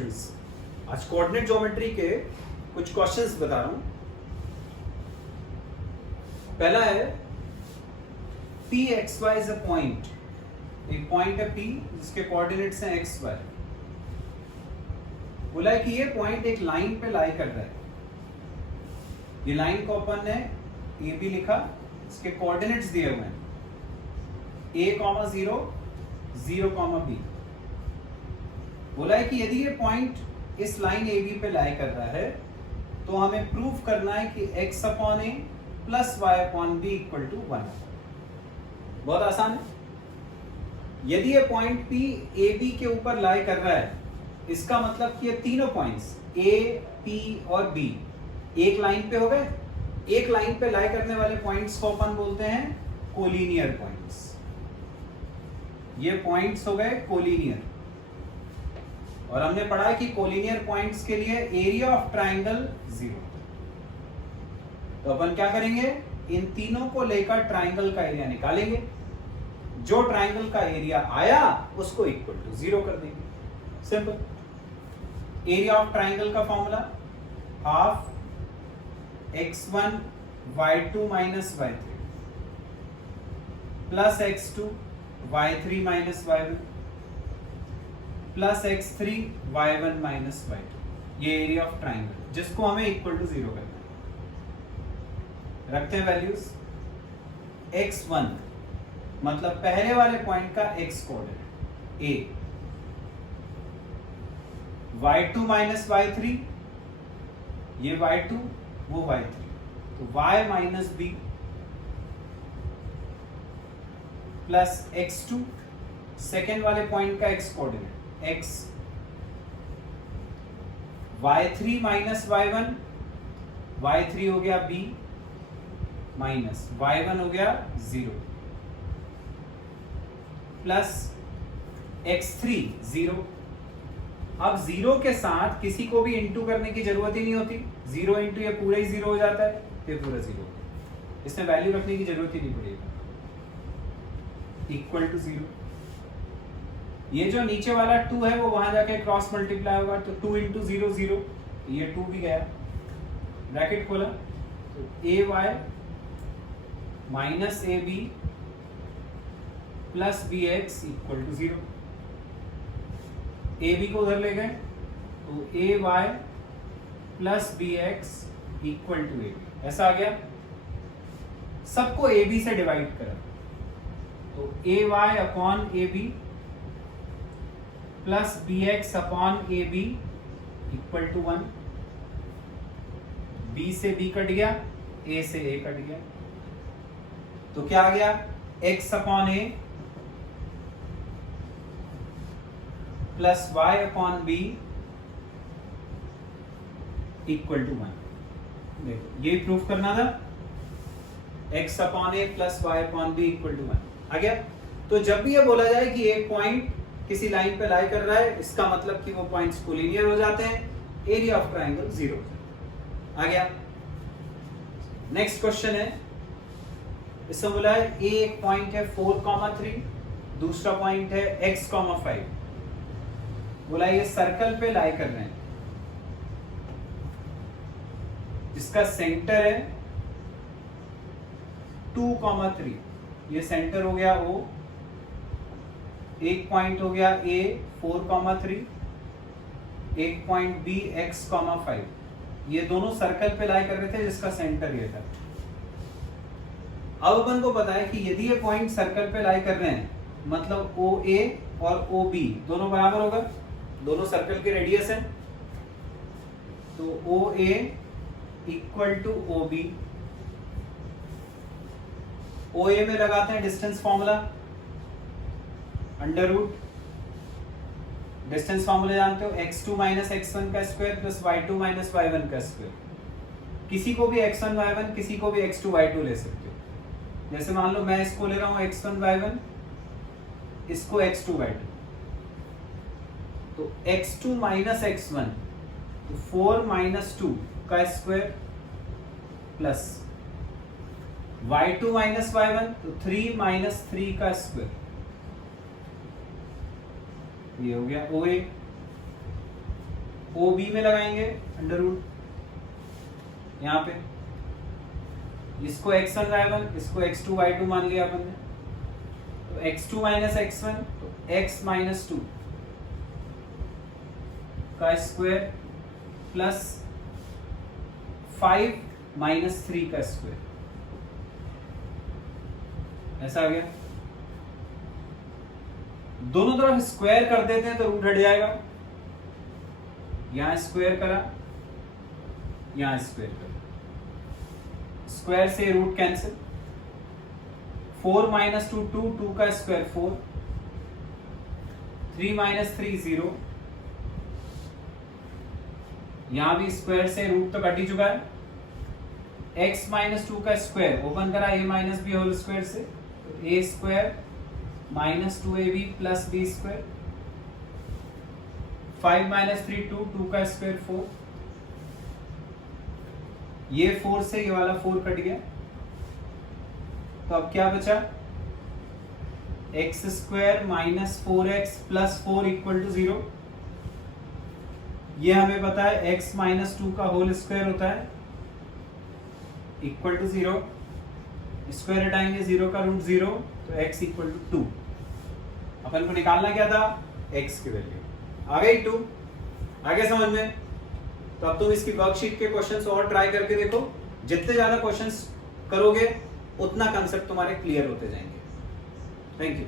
Students, आज coordinate geometry के कुछ क्वेश्चंस बता रहा हूं। पहला है P X Y is a point. एक पॉइंट है पी जिसके कोऑर्डिनेट्स हैं एक्स वाई। बोला है कि ये पॉइंट एक लाइन पे लाई कर रहा है। ये लाइन को अपन ने ए बी लिखा, इसके कोऑर्डिनेट्स दिए हुए हैं a, 0, 0, b। बोला है कि यदि ये पॉइंट इस लाइन ए बी पे लाई कर रहा है तो हमें प्रूव करना है कि x upon A plus Y upon B equal to 1। बहुत आसान है। यदि ये पॉइंट P ए बी के ऊपर लाई कर रहा है, इसका मतलब कि ये तीनों पॉइंट्स A, P और B एक लाइन पे हो गए। एक लाइन पे लाई करने वाले पॉइंट्स को अपन बोलते हैं कोलिनियर पॉइंट्स। ये पॉइंट्स हो गए कोलिनियर। और हमने पढ़ा कि कोलिनियर पॉइंट्स के लिए एरिया ऑफ ट्राइंगल 0। तो अपन क्या करेंगे, इन तीनों को लेकर ट्राइंगल का एरिया निकालेंगे। जो ट्राइंगल का एरिया आया उसको इक्वल टू 0 कर देंगे। सिंपल। एरिया ऑफ ट्राइंगल का formula half x1 y2 minus y3 plus x2 y3 minus y1 plus x3 y1 minus y2। ये एरिया ऑफ ट्राइंगल जिसको हमें इक्वल टू 0 करना है। रखते हैं वैल्यूज। x1 मतलब पहले वाले पॉइंट का x coordinate a, y2 minus y3 ये y2 वो y3, तो y minus b plus x2 second वाले पॉइंट का x coordinate x, y3 minus y1, y3 हो गया b माइनस y1 हो गया 0 प्लस x3 0। अब 0 के साथ किसी को भी इंटू करने की जरूरत ही नहीं होती। 0 इंटू ये पूरा ही 0 हो जाता है, ये पूरा 0। इसमें वैल्यू रखने की जरूरत ही नहीं पड़ेगी। Equal to 0। ये जो नीचे वाला 2 है वो वहां जाके क्रॉस मल्टीप्लाई होगा, तो 2 इंटू 0 0, ये 2 भी गया। ब्रैकेट खोला तो A Y minus A B plus B X equal to 0। A B को उधर ले गए तो A Y plus B X equal to A B, ऐसा आ गया। सबको ए बी से डिवाइड करा तो A Y upon A B plus B X upon A B equal to 1। B से बी कट गया, ए से ए कट गया, तो क्या आ गया x upon A plus y upon B equal to 1। देखो ये प्रूफ करना था, x upon A plus y upon B equal to 1 आ गया। तो जब भी ये बोला जाए कि एक पॉइंट किसी लाइन पे लाई कर रहा है, इसका मतलब कि वो पॉइंट्स कोलिनियर हो जाते हैं, एरिया ऑफ ट्राइंगल 0 आ गया। नेक्स्ट क्वेश्चन है, इसमें बोला है a एक पॉइंट है 4,3, दूसरा पॉइंट है x, 5। बोला ये सर्कल पे लाई कर रहे हैं जिसका सेंटर है 2,3। ये सेंटर हो गया O। एक पॉइंट हो गया A 4,3, एक पॉइंट B x, 5। ये दोनों सर्कल पे लाई कर रहे थे जिसका सेंटर ये था। अब अपन को पता है कि यदि ये पॉइंट सर्कल पे लाई कर रहे हैं मतलब OA और OB दोनों बराबर होगा, दोनों सर्कल के रेडियस हैं, तो OA equal to OB। OA में लगाते हैं distance formula, under root distance formula जानते हो, x2 माइनस x1 का square plus y2 minus y1 का स्क्वायर। किसी को भी x1 y1, किसी को भी x2 y2 ले सकते हो। जैसे मान लो मैं इसको ले रहा हूं x1 y1, इसको x2 y2, तो x2 माइनस x1 तो 4 माइनस 2 का square plus y2 minus y1 तो 3 माइनस 3 का स्क्वायर। ये हो गया OA। ओ बी में लगाएंगे अंडर रूट, यहाँ पे इसको x1 y1, इसको x2 y2 मान लिया अपन ने, तो x2 माइनस x1 तो x माइनस 2 का स्क्वायर प्लस 5 माइनस 3 का स्क्वायर, ऐसा आ गया। दोनों तरफ स्क्वायर कर देते हैं तो रूट हट जाएगा, यहां स्क्वायर करा, यहां स्क्वायर करा, स्क्वायर से रूट कैंसिल, 4 माइनस 2 2, 2 का स्क्वायर 4, 3 माइनस 3 0, यहां भी स्क्वायर से रूट तो कट ही चुका है, x माइनस 2 का स्क्वायर ओपन करा a minus B whole square से, तो a square minus 2ab plus B square, 5 minus 3 2, 2 का स्क्वायर 4, ये 4 से ये वाला 4 कट गया, तो अब क्या बचा, X square minus 4x plus 4 equal to 0। ये हमें पता है x माइनस 2 का होल स्क्वायर होता है इक्वल टू 0, स्क्वायर हटाएंगे 0 का रूट 0, तो x इक्वल टू 2। अपन को निकालना क्या था, x की वैल्यू आ गई 2, आगे समझ में। तो अब तुम इसकी वर्कशीट के क्वेश्चंस और ट्राई करके देखो, जितने ज्यादा क्वेश्चंस करोगे उतना कंसेप्ट तुम्हारे क्लियर होते जाएंगे। Thank you.